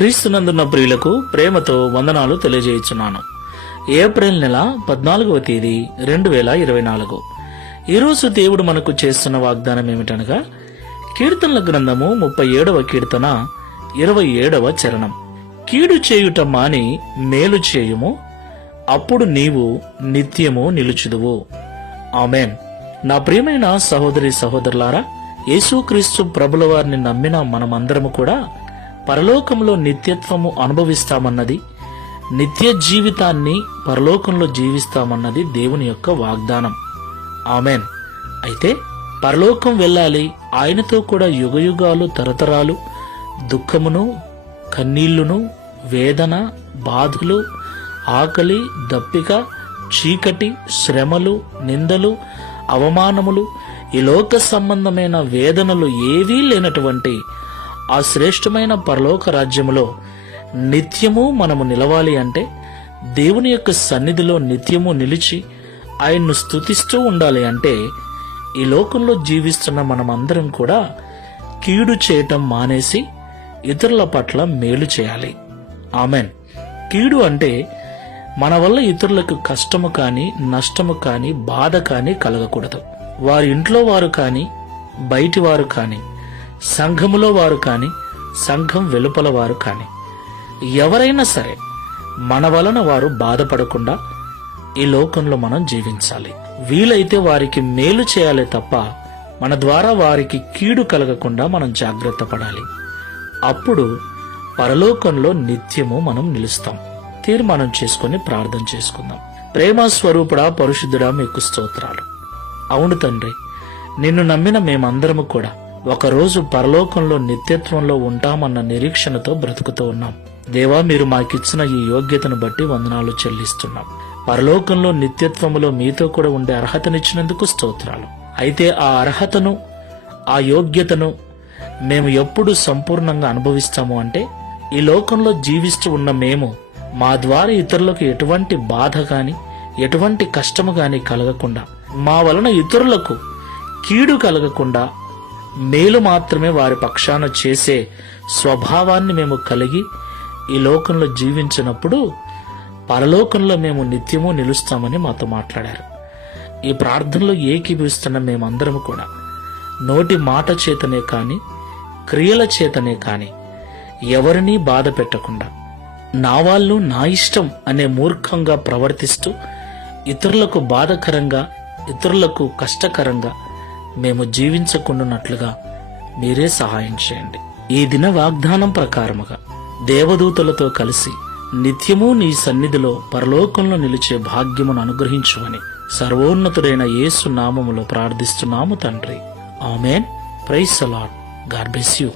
క్రీస్తునందున్న ప్రియులకు ప్రేమతో వందనాలు తెలియజేయుచున్నాను. ఏప్రిల్ నెల 14వ తేదీ 2024. ఈరోజు దేవుడు మనకు చేస్తున్న వాగ్దానం ఏమిటనగా కీర్తనల గ్రంథము 37వ కీర్తన 27వ చరణం. కీడు చేయుట మాని మేలు చేయుము, అప్పుడు నీవు నిత్యము నిలుచుదువు. ఆమేన్. నా ప్రియమైన సహోదరి సహోదరులారా, యేసుక్రీస్తు ప్రభుల వారిని నమ్మిన మనమందరము కూడా పరలోకంలో నిత్యత్వము అనుభవిస్తామన్నది, నిత్య జీవితాన్ని పరలోకంలో జీవిస్తామన్నది దేవుని యొక్క వాగ్దానం. ఆమేన్. అయితే పరలోకం వెళ్ళాలి, ఆయనతో కూడా యుగయుగాలు తరతరాలు దుఃఖమును, కన్నీళ్లును, వేదన, బాధలు, ఆకలి, దప్పిక, చీకటి, శ్రమలు, నిందలు, అవమానములు, ఈ లోక సంబంధమైన వేదనలు ఏవీ లేనటువంటి ఆ శ్రేష్టమైన పరలోక రాజ్యములో నిత్యము మనము నిలవాలి అంటే, దేవుని యొక్క సన్నిధిలో నిత్యము నిలిచి ఆయన్ను స్తుతిస్తూ ఉండాలి అంటే, ఈ లోకంలో జీవిస్తున్న మనమందరం కూడా కీడు చేయటం మానేసి ఇతరుల పట్ల మేలు చేయాలి. ఆమెన్. కీడు అంటే మన వల్ల ఇతరులకు కష్టము కానీ, నష్టము కానీ, బాధ కానీ కలగకూడదు. వారి ఇంట్లో వారు కానీ, బయటి వారు కానీ, సంఘములో వారు కానీ, సంఘం వెలుపల వారు కానీ, ఎవరైనా సరే మన వలన వారు బాధపడకుండా ఈ లోకంలో మనం జీవించాలి. వీలైతే వారికి మేలు చేయాలి తప్ప మన ద్వారా వారికి కీడు కలగకుండా మనం జాగ్రత్త పడాలి. అప్పుడు పరలోకంలో నిత్యము మనం నిలుస్తాం. తీర్మానం చేసుకుని ప్రార్థన చేసుకుందాం. ప్రేమ స్వరూపుడా, పరిశుద్ధుడా, మీకు స్తోత్రాలు. అవును తండ్రి, నిన్ను నమ్మిన మేమందరము కూడా ఒకరోజు పరలోకంలో నిత్యత్వంలో ఉంటామన్న నిరీక్షణతో బ్రతుకుతూ ఉన్నాం. దేవా, మీరు మాకిచ్చిన ఈ యోగ్యతను బట్టి వందనాలు చెల్లిస్తున్నాం. పరలోకంలో నిత్యత్వములో మీతో కూడా ఉండే అర్హతనిచ్చినందుకు స్తోత్రాలు. అయితే ఆ అర్హతను, ఆ యోగ్యతను మేము ఎప్పుడు సంపూర్ణంగా అనుభవిస్తాము అంటే, ఈ లోకంలో జీవిస్తూ ఉన్న మేము మా ద్వారా ఇతరులకు ఎటువంటి బాధ గాని, ఎటువంటి కష్టము గాని కలగకుండా, మా వలన ఇతరులకు కీడు కలగకుండా మేలు మాత్రమే వారి పక్షాన చేసే స్వభావాన్ని మేము కలిగి ఈ లోకంలో జీవించినప్పుడు పరలోకంలో మేము నిత్యము నిలుస్తామని మాతో మాట్లాడారు. ఈ ప్రార్థనలో ఏకీభవిస్తున్న మేమందరము కూడా నోటి మాట చేతనే కాని, క్రియల చేతనే కాని ఎవరినీ బాధ పెట్టకుండా, నా వాళ్ళు నా ఇష్టం అనే మూర్ఖంగా ప్రవర్తిస్తూ ఇతరులకు బాధకరంగా, ఇతరులకు కష్టకరంగా మేము జీవించకుండానట్లుగా మీరే సహాయం చేయండి. ఈ దిన వాగ్దానం ప్రకారముగా దేవదూతలతో కలిసి నిత్యము నీ సన్నిధిలో పరలోకంలో నిలిచే భాగ్యమును అనుగ్రహించుమని సర్వోన్నతుడైన యేసు నామములో ప్రార్థిస్తున్నాము తండ్రి. Amen. Praise the lord. God bless you.